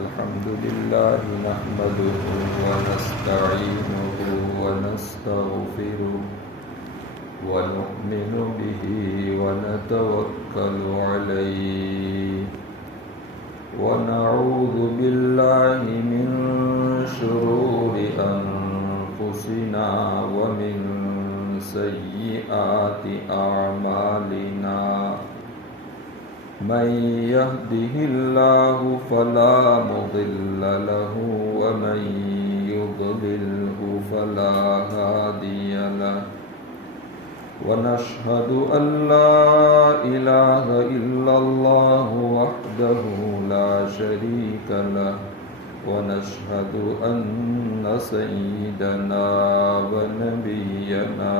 الحمد لله نحمده ونستعينه ونستغفره ونؤمن به ونتوكل عليه ونعوذ بالله من شرور أنفسنا ومن سيئات أعمالنا من يهده الله فلا مضل له ومن يضلله فلا هادي له ونشهد أن لا إله إلا الله وحده لا شريك له ونشهد أن سيدنا ونبينا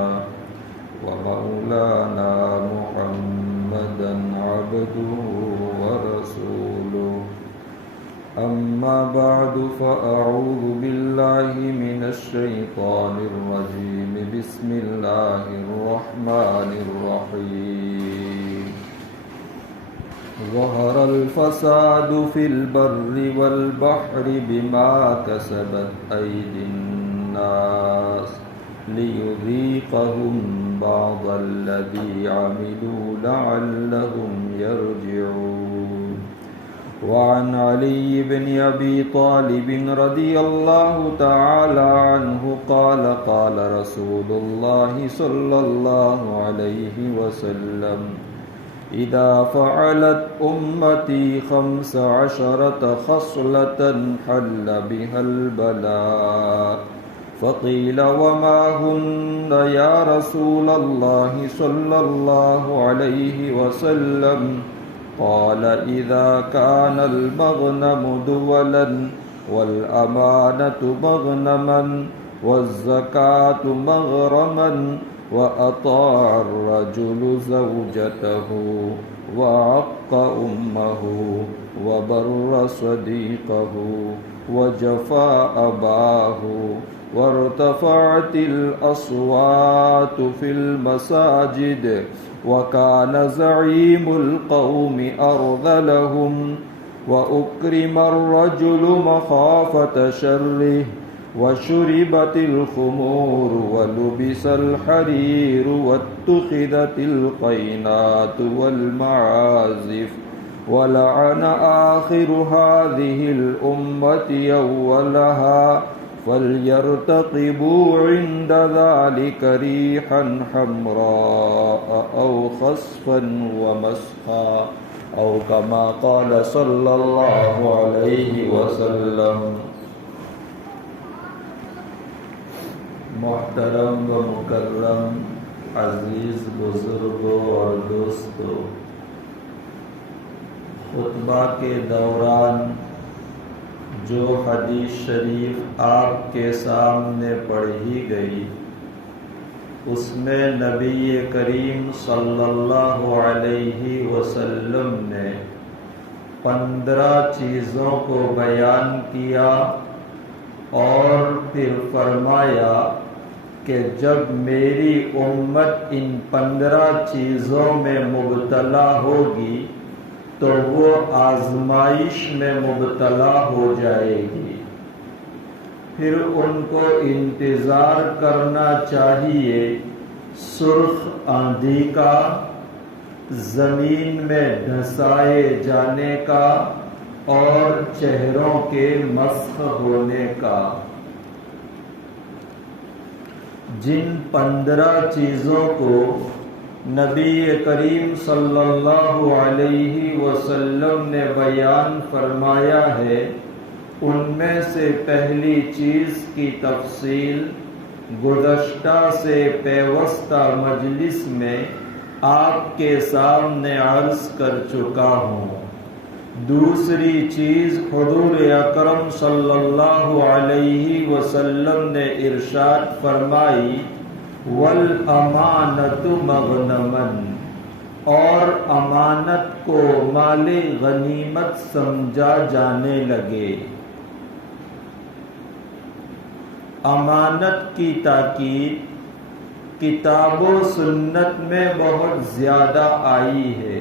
ومولانا محمدا عبده ورسوله أما بعد فأعوذ بالله من الشيطان الرجيم بسم الله الرحمن الرحيم ظهر الفساد في البر والبحر بما كسبت أيدي الناس ليذيقهم بعض الذي عملوا لعلهم يرجعون وعن علي بن أبي طالب رضي الله تعالى عنه قال قال رسول الله صلى الله عليه وسلم إذا فعلت أمتي 15 خصلة حل بها البلاء فقيل وما هن يا رسول الله صلى الله عليه وسلم قال إذا كان المغنم دولا والأمانة مغنما والزكاة مغرما وأطاع الرجل زوجته وعق أمه وبر صديقه وجفا أباه وارتفعت الأصوات في المساجد وكان زعيم القوم أرذلهم وأكرم الرجل مخافة شره وشربت الخمور ولبس الحرير واتخذت القينات والمعازف ولعن آخر هذه الأمة أولها فليرتقبوا عند ذلك ريحا حمراء أو خصفا ومسخا أو كما قال صلى الله عليه وسلم. محترم و مکرم عزیز بزرگوں اور دوستوں، خطبہ کے دوران جو حدیث شریف آپ کے سامنے پڑھی گئی اس میں نبی کریم صلی اللہ علیہ وسلم نے 15 چیزوں کو بیان کیا اور پھر فرمایا کہ جب میری امت ان 15 چیزوں میں مبتلا ہوگی تو وہ آزمائش میں مبتلا ہو جائے گی، پھر ان کو انتظار کرنا چاہیے سرخ آندھی کا، زمین میں دھسائے جانے کا اور چہروں کے مسخ ہونے کا۔ جن 15 چیزوں کو نبی کریم صلی اللہ علیہ وسلم نے بیان فرمایا ہے، ان میں سے پہلی چیز کی تفصیل گزشتہ سے پیوستہ مجلس میں آپ کے سامنے عرض کر چکا ہوں۔ دوسری چیز حضور اکرم صلی اللہ علیہ وسلم نے ارشاد فرمائی وَالْأَمَانَةُ مَغْنَمًا، اور امانت کو مال غنیمت سمجھا جانے لگے۔ امانت کی تاکید کتاب و سنت میں بہت زیادہ آئی ہے۔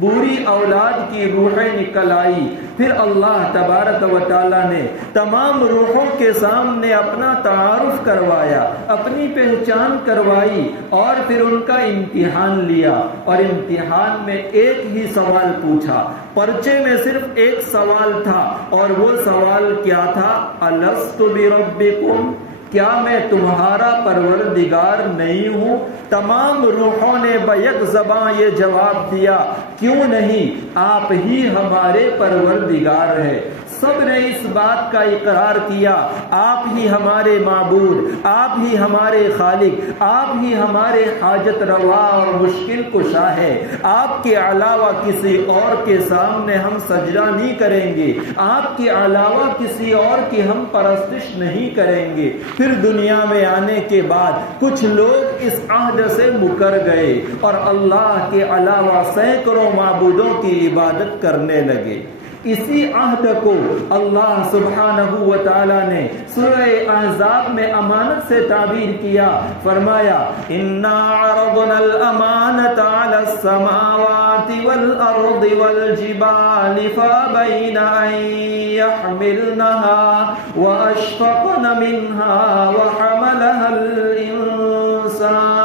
بری اولاد کی روحیں نکل آئی. پھر اللہ تبارک و تعالیٰ نے تمام روحوں کے سامنے اپنا تعارف کروایا، اپنی پہچان کروائی، اور پھر ان کا امتحان لیا. اور امتحان میں ایک ہی سوال پوچھا، پرچے میں صرف ایک سوال تھا، اور وہ سوال کیا تھا؟ الست بربکم، کیا میں تمہارا پروردگار نہیں ہوں؟ تمام روحوں نے بیک زباں یہ جواب دیا، کیوں نہیں، آپ ہی ہمارے پروردگار ہیں. سب نے اس بات کا اقرار کیا، آپ ہی ہمارے معبود، آپ ہی ہمارے خالق، آپ ہی ہمارے حاجت روا اور مشکل کشا ہے. آپ کے علاوہ کسی اور کے سامنے ہم سجدہ نہیں کریں گے، آپ کے علاوہ کسی اور کی ہم پرستش نہیں کریں گے. پھر دنیا میں آنے کے بعد کچھ لوگ اس عہد سے مکر گئے اور اللہ کے علاوہ سینکڑوں معبودوں کی عبادت کرنے لگے. اسی عہد کو اللہ سبحانہ و تعالی نے سورہ احزاب میں امانت سے تعبیر کیا. فرمایا انا عرضنا الامانۃ علی السماوات والارض والجبال فابین ان یحملنها واشفقن منها وحملها الانسان.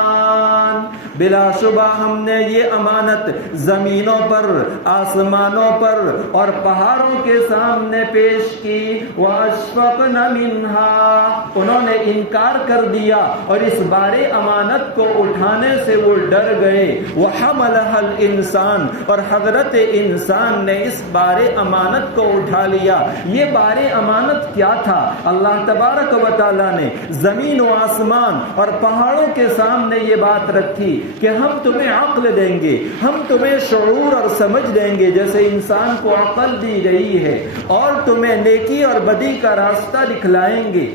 بلا شبہ ہم نے یہ امانت زمینوں پر، آسمانوں پر اور پہاڑوں کے سامنے پیش کی. وَأَشْفَقْنَ مِنْهَا، انہوں نے انکار کر دیا اور اس بار امانت کو اٹھانے سے وہ ڈر گئے. وَحَمَلَهَا الْإِنسَانُ، اور حضرت انسان نے اس بار امانت کو اٹھا لیا. یہ بار امانت کیا تھا؟ اللہ تبارک و تعالیٰ نے زمین و آسمان اور پہاڑوں کے سامنے یہ بات رکھی کہ ہم تمہیں عقل دیں گے، ہم تمہیں شعور اور سمجھ دیں گے جیسے انسان کو عقل دی گئی ہے، اور تمہیں نیکی اور بدی کا راستہ دکھلائیں گے،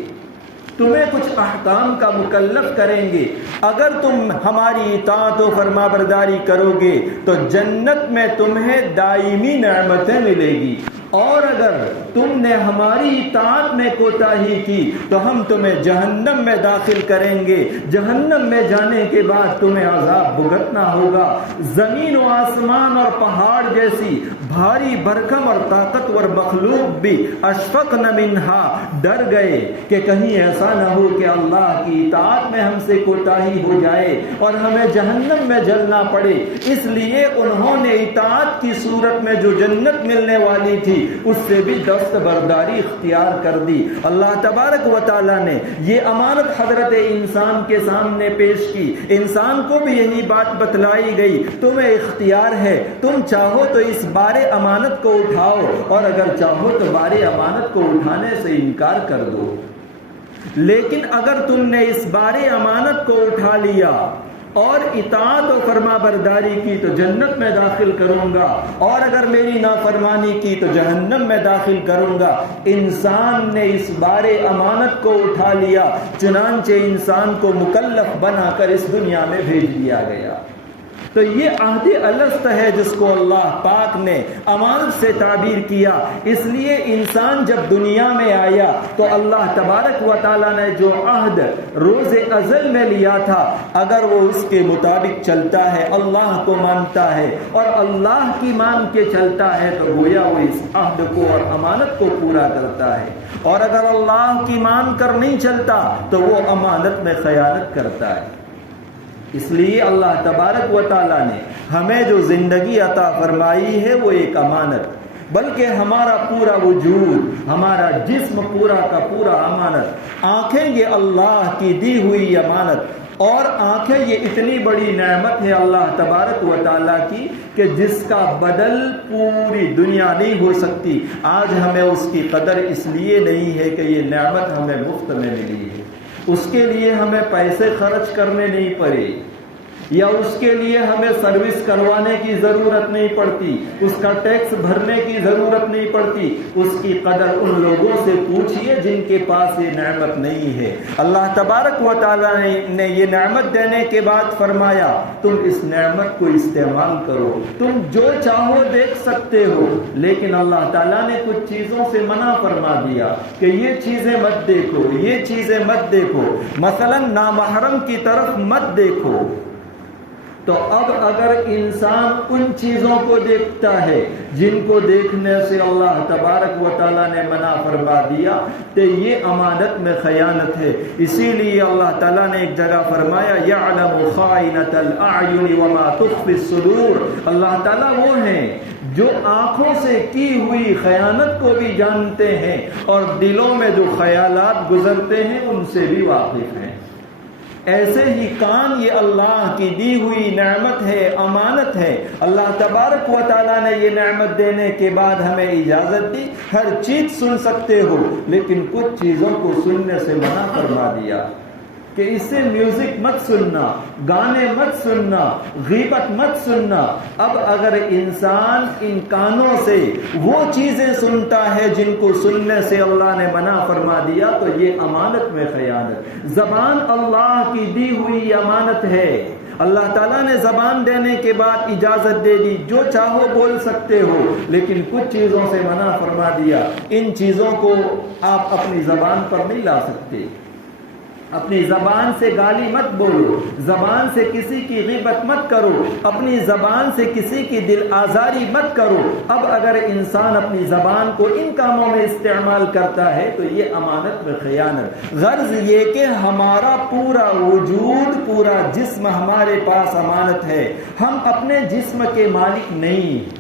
تمہیں کچھ احکام کا مکلف کریں گے. اگر تم ہماری اطاعت و فرما برداری کرو گے تو جنت میں تمہیں دائمی نعمتیں ملے گی، اور اگر تم نے ہماری اطاعت میں کوتاہی کی تو ہم تمہیں جہنم میں داخل کریں گے. جہنم میں جانے کے بعد تمہیں عذاب بھگتنا ہوگا. زمین و آسمان اور پہاڑ جیسی بھاری بھرکم اور طاقتور مخلوق بھی اشفقن منہا، ڈر گئے کہ کہیں ایسا نہ ہو کہ اللہ کی اطاعت میں ہم سے کوتاہی ہو جائے اور ہمیں جہنم میں جلنا پڑے. اس لیے انہوں نے اطاعت کی صورت میں جو جنت ملنے والی تھی اس سے بھی دست برداری اختیار کر دی. اللہ تبارک و تعالیٰ نے یہ امانت حضرت انسان کے سامنے پیش کی. انسان کو بھی یہی بات بتلائی گئی، تمہیں اختیار ہے، تم چاہو تو اس بار امانت کو اٹھاؤ، اور اگر چاہو تو بار امانت کو اٹھانے سے انکار کر دو. لیکن اگر تم نے اس بار امانت کو اٹھا لیا اور اطاعت و فرما برداری کی تو جنت میں داخل کروں گا، اور اگر میری نافرمانی کی تو جہنم میں داخل کروں گا. انسان نے اس بار امانت کو اٹھا لیا، چنانچہ انسان کو مکلف بنا کر اس دنیا میں بھیج دیا گیا. تو یہ عہد الست ہے جس کو اللہ پاک نے امانت سے تعبیر کیا. اس لیے انسان جب دنیا میں آیا تو اللہ تبارک و تعالیٰ نے جو عہد روز ازل میں لیا تھا، اگر وہ اس کے مطابق چلتا ہے، اللہ کو مانتا ہے اور اللہ کی مان کے چلتا ہے، تو گویا وہ اس عہد کو اور امانت کو پورا کرتا ہے. اور اگر اللہ کی مان کر نہیں چلتا تو وہ امانت میں خیانت کرتا ہے. اس لیے اللہ تبارک و تعالیٰ نے ہمیں جو زندگی عطا فرمائی ہے وہ ایک امانت، بلکہ ہمارا پورا وجود، ہمارا جسم پورا کا پورا امانت. آنکھیں یہ اللہ کی دی ہوئی امانت، اور آنکھیں یہ اتنی بڑی نعمت ہے اللہ تبارک و تعالیٰ کی کہ جس کا بدل پوری دنیا نہیں ہو سکتی. آج ہمیں اس کی قدر اس لیے نہیں ہے کہ یہ نعمت ہمیں مفت میں ملی ہے، اس کے لیے ہمیں پیسے خرچ کرنے نہیں پڑے، یا اس کے لیے ہمیں سروس کروانے کی ضرورت نہیں پڑتی، اس کا ٹیکس بھرنے کی ضرورت نہیں پڑتی. اس کی قدر ان لوگوں سے پوچھئے جن کے پاس یہ نعمت نہیں ہے. اللہ تبارک و تعالیٰ نے یہ نعمت دینے کے بعد فرمایا تم اس نعمت کو استعمال کرو، تم جو چاہو دیکھ سکتے ہو. لیکن اللہ تعالیٰ نے کچھ چیزوں سے منع فرما دیا کہ یہ چیزیں مت دیکھو، یہ چیزیں مت دیکھو. مثلا نامحرم کی طرف مت دیکھو، تو اب اگر انسان ان چیزوں کو دیکھتا ہے جن کو دیکھنے سے اللہ تبارک و تعالیٰ نے منع فرما دیا تو یہ امانت میں خیانت ہے. اسی لیے اللہ تعالیٰ نے ایک جگہ فرمایا یعلم خائنۃ الاعین وما تخفی الصدور. اللہ تعالیٰ وہ ہیں جو آنکھوں سے کی ہوئی خیانت کو بھی جانتے ہیں اور دلوں میں جو خیالات گزرتے ہیں ان سے بھی واقف ہیں. ایسے ہی کان یہ اللہ کی دی ہوئی نعمت ہے، امانت ہے. اللہ تبارک و تعالیٰ نے یہ نعمت دینے کے بعد ہمیں اجازت دی ہر چیز سن سکتے ہو، لیکن کچھ چیزوں کو سننے سے منع فرما دیا کہ اس سے میوزک مت سننا، گانے مت سننا، غیبت مت سننا. اب اگر انسان ان کانوں سے وہ چیزیں سنتا ہے جن کو سننے سے اللہ نے منع فرما دیا تو یہ امانت میں خیانت. زبان اللہ کی دی ہوئی امانت ہے. اللہ تعالیٰ نے زبان دینے کے بعد اجازت دے دی جو چاہو بول سکتے ہو، لیکن کچھ چیزوں سے منع فرما دیا. ان چیزوں کو آپ اپنی زبان پر نہیں لا سکتے. اپنی زبان سے گالی مت بولو، زبان سے کسی کی غیبت مت کرو، اپنی زبان سے کسی کی دل آزاری مت کرو. اب اگر انسان اپنی زبان کو ان کاموں میں استعمال کرتا ہے تو یہ امانت میں خیانت. غرض یہ کہ ہمارا پورا وجود، پورا جسم ہمارے پاس امانت ہے. ہم اپنے جسم کے مالک نہیں.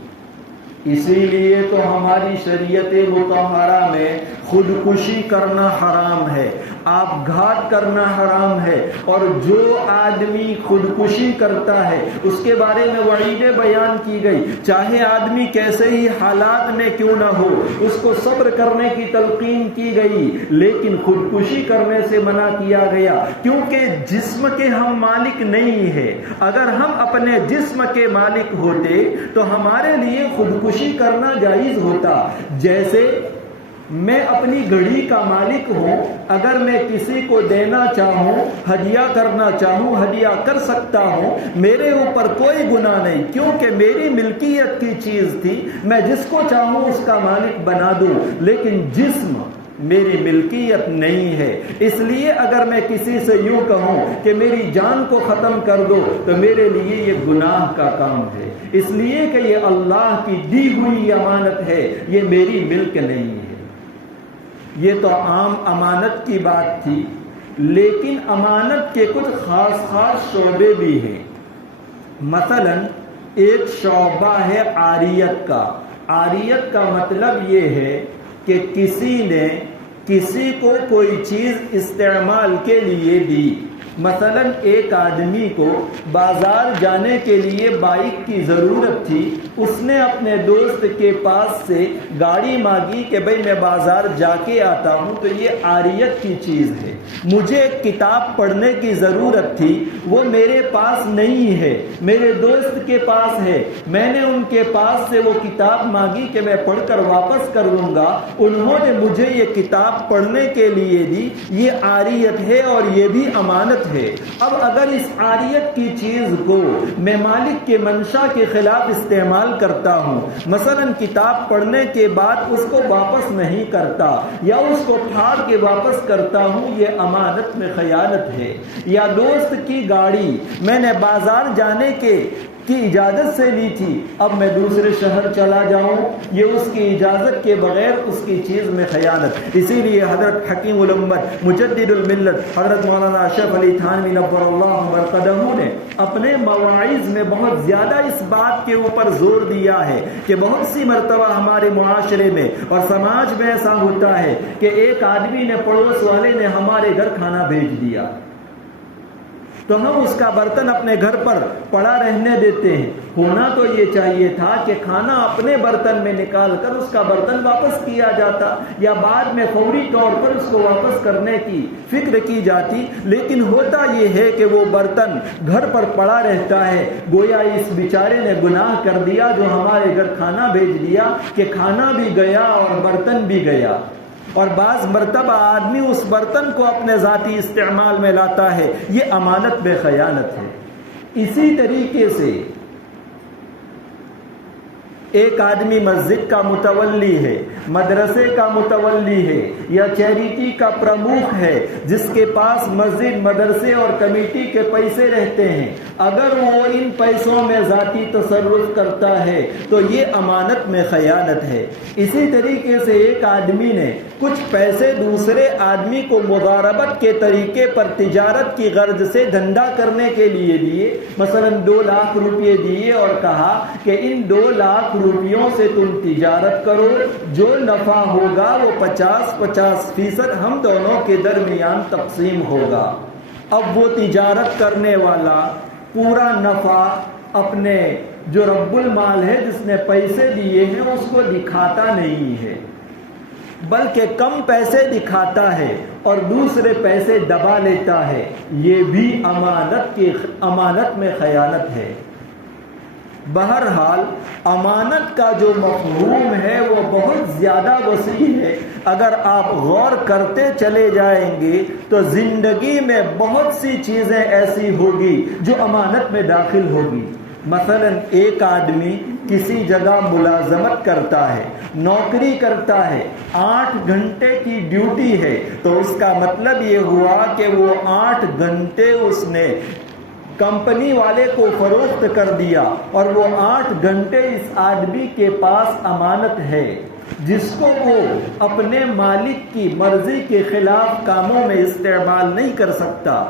اسی لیے تو ہماری شریعت مطہرہ میں خودکشی کرنا حرام ہے، آپ گھات کرنا حرام ہے. اور جو آدمی خودکشی کرتا ہے اس کے بارے میں وعیدیں بیان کی گئی. چاہے آدمی کیسے ہی حالات میں کیوں نہ ہو اس کو صبر کرنے کی تلقین کی گئی، لیکن خودکشی کرنے سے منع کیا گیا کیونکہ جسم کے ہم مالک نہیں ہیں. اگر ہم اپنے جسم کے مالک ہوتے تو ہمارے لیے خودکشی کرنا جائز ہوتا. جیسے میں اپنی گھڑی کا مالک ہوں، اگر میں کسی کو دینا چاہوں، ہدیہ کرنا چاہوں، ہدیہ کر سکتا ہوں. میرے اوپر کوئی گناہ نہیں کیونکہ میری ملکیت کی چیز تھی. میں جس کو چاہوں اس کا مالک بنا دوں، لیکن جسم میری ملکیت نہیں ہے. اس لیے اگر میں کسی سے یوں کہوں کہ میری جان کو ختم کر دو تو میرے لیے یہ گناہ کا کام ہے، اس لیے کہ یہ اللہ کی دی ہوئی امانت ہے، یہ میری ملک نہیں ہے. یہ تو عام امانت کی بات تھی، لیکن امانت کے کچھ خاص شعبے بھی ہیں. مثلا ایک شعبہ ہے عاریت کا. عاریت کا مطلب یہ ہے کہ کسی نے کسی کو کوئی چیز استعمال کے لیے دی. مثلا ایک آدمی کو بازار جانے کے لیے بائک کی ضرورت تھی. اس نے اپنے دوست کے پاس سے گاڑی مانگی کہ بھئی میں بازار جا کے آتا ہوں، تو یہ عاریت کی چیز ہے. مجھے ایک کتاب پڑھنے کی ضرورت تھی، وہ میرے پاس نہیں ہے، میرے دوست کے پاس ہے. میں نے ان کے پاس سے وہ کتاب مانگی کہ میں پڑھ کر واپس کر لوں گا. انہوں نے مجھے یہ کتاب پڑھنے کے لیے دی. یہ عاریت ہے اور یہ بھی امانت ہے. اب اگر اس عاریت کی چیز کو میں مالک کے منشا کے خلاف استعمال کرتا ہوں، مثلا کتاب پڑھنے کے بعد اس کو واپس نہیں کرتا یا اس کو پھاڑ کے واپس کرتا ہوں، یہ امانت میں خیانت ہے. یا دوست کی گاڑی میں نے بازار جانے کی اجازت سے لی تھی، اب میں دوسرے شہر چلا جاؤں، یہ اس کی اجازت کے بغیر اس کی چیز میں خیانت. اسی لیے حضرت حکیم الامت مجدد الملت حضرت مولانا اشرف علی تھانوی نور اللہ مرقدہ نے اپنے مواعظ میں بہت زیادہ اس بات کے اوپر زور دیا ہے کہ بہت سی مرتبہ ہمارے معاشرے میں اور سماج میں ایسا ہوتا ہے کہ ایک آدمی نے، پڑوس والے نے ہمارے گھر کھانا بھیج دیا تو ہم اس کا برتن اپنے گھر پر پڑا رہنے دیتے ہیں. ہونا تو یہ چاہیے تھا کہ کھانا اپنے برتن میں نکال کر اس کا برتن واپس کیا جاتا یا بعد میں فوری طور پر اس کو واپس کرنے کی فکر کی جاتی. لیکن ہوتا یہ ہے کہ وہ برتن گھر پر پڑا رہتا ہے. گویا اس بیچارے نے گناہ کر دیا جو ہمارے گھر کھانا بھیج دیا کہ کھانا بھی گیا اور برتن بھی گیا. اور بعض مرتبہ آدمی اس برتن کو اپنے ذاتی استعمال میں لاتا ہے، یہ امانت بے خیانت ہے. اسی طریقے سے ایک آدمی مسجد کا متولی ہے، مدرسے کا متولی ہے یا چیریٹی کا پرموکھ ہے جس کے پاس مسجد، مدرسے اور کمیٹی کے پیسے رہتے ہیں. اگر وہ ان پیسوں میں ذاتی تصرف کرتا ہے تو یہ امانت میں خیانت ہے۔ اسی طریقے سے ایک آدمی نے کچھ پیسے دوسرے آدمی کو مضاربت کے طریقے پر تجارت کی غرض سے دھندا کرنے کے لیے دیے، مثلا 2 لاکھ روپے دیے اور کہا کہ ان 2 لاکھ روپیوں سے تم تجارت کرو، جو نفع ہوگا وہ 50% ہم دونوں کے درمیان تقسیم ہوگا۔ اب وہ تجارت کرنے والا پورا نفع اپنے جو رب المال ہے جس نے پیسے دیے ہیں اس کو دکھاتا نہیں ہے، بلکہ کم پیسے دکھاتا ہے اور دوسرے پیسے دبا لیتا ہے۔ یہ بھی امانت میں خیانت ہے۔ بہرحال امانت کا جو مفہوم ہے وہ بہت زیادہ وسیع ہے۔ اگر آپ غور کرتے چلے جائیں گے تو زندگی میں بہت سی چیزیں ایسی ہوگی جو امانت میں داخل ہوگی۔ مثلا ایک آدمی کسی جگہ ملازمت کرتا ہے، نوکری کرتا ہے، 8 گھنٹے کی ڈیوٹی ہے، تو اس کا مطلب یہ ہوا کہ وہ 8 گھنٹے اس نے کمپنی والے کو فروخت کر دیا اور وہ 8 گھنٹے اس آدمی کے پاس امانت ہے جس کو وہ اپنے مالک کی مرضی کے خلاف کاموں میں استعمال نہیں کر سکتا۔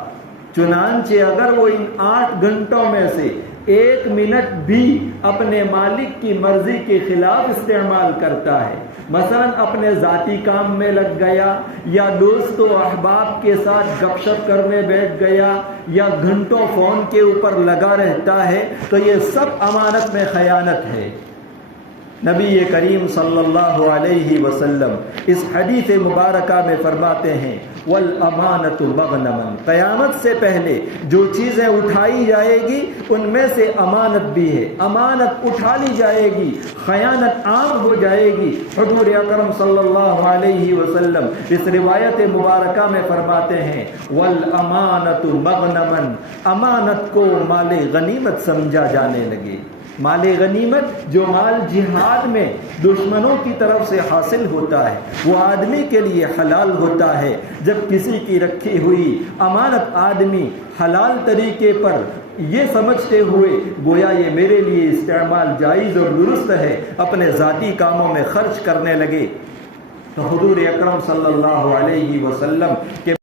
چنانچہ اگر وہ ان 8 گھنٹوں میں سے 1 منٹ بھی اپنے مالک کی مرضی کے خلاف استعمال کرتا ہے، مثلا اپنے ذاتی کام میں لگ گیا یا دوست و احباب کے ساتھ گپ شپ کرنے بیٹھ گیا یا گھنٹوں فون کے اوپر لگا رہتا ہے، تو یہ سب امانت میں خیانت ہے۔ نبی کریم صلی اللہ علیہ وسلم اس حدیث مبارکہ میں فرماتے ہیں والامانۃ مغنم، قیامت سے پہلے جو چیزیں اٹھائی جائے گی ان میں سے امانت بھی ہے۔ امانت اٹھا لی جائے گی، خیانت عام ہو جائے گی۔ حضور اکرم صلی اللہ علیہ وسلم اس روایت مبارکہ میں فرماتے ہیں والامانۃ مغنم، امانت کو مال غنیمت سمجھا جانے لگے۔ مال غنیمت جو مال جہاد میں دشمنوں کی طرف سے حاصل ہوتا ہے وہ آدمی کے لیے حلال ہوتا ہے۔ جب کسی کی رکھی ہوئی امانت آدمی حلال طریقے پر یہ سمجھتے ہوئے گویا یہ میرے لیے استعمال جائز اور درست ہے اپنے ذاتی کاموں میں خرچ کرنے لگے، تو حضور اکرم صلی اللہ علیہ وسلم کے